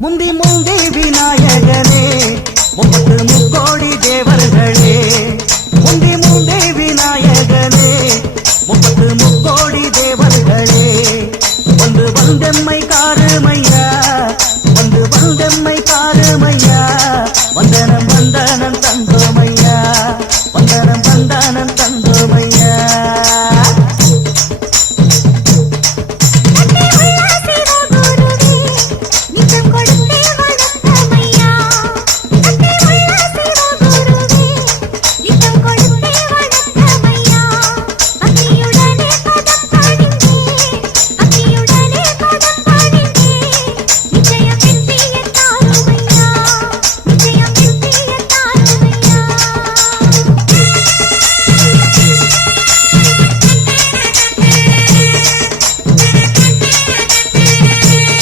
முந்தி முந்தி விநாயகனே முப்பத்து முக்கோடி தேவர்களே முந்தி முந்தி விநாயகனே முப்பத்து முக்கோடி தேவர்களே வந்து வந்தெம்மை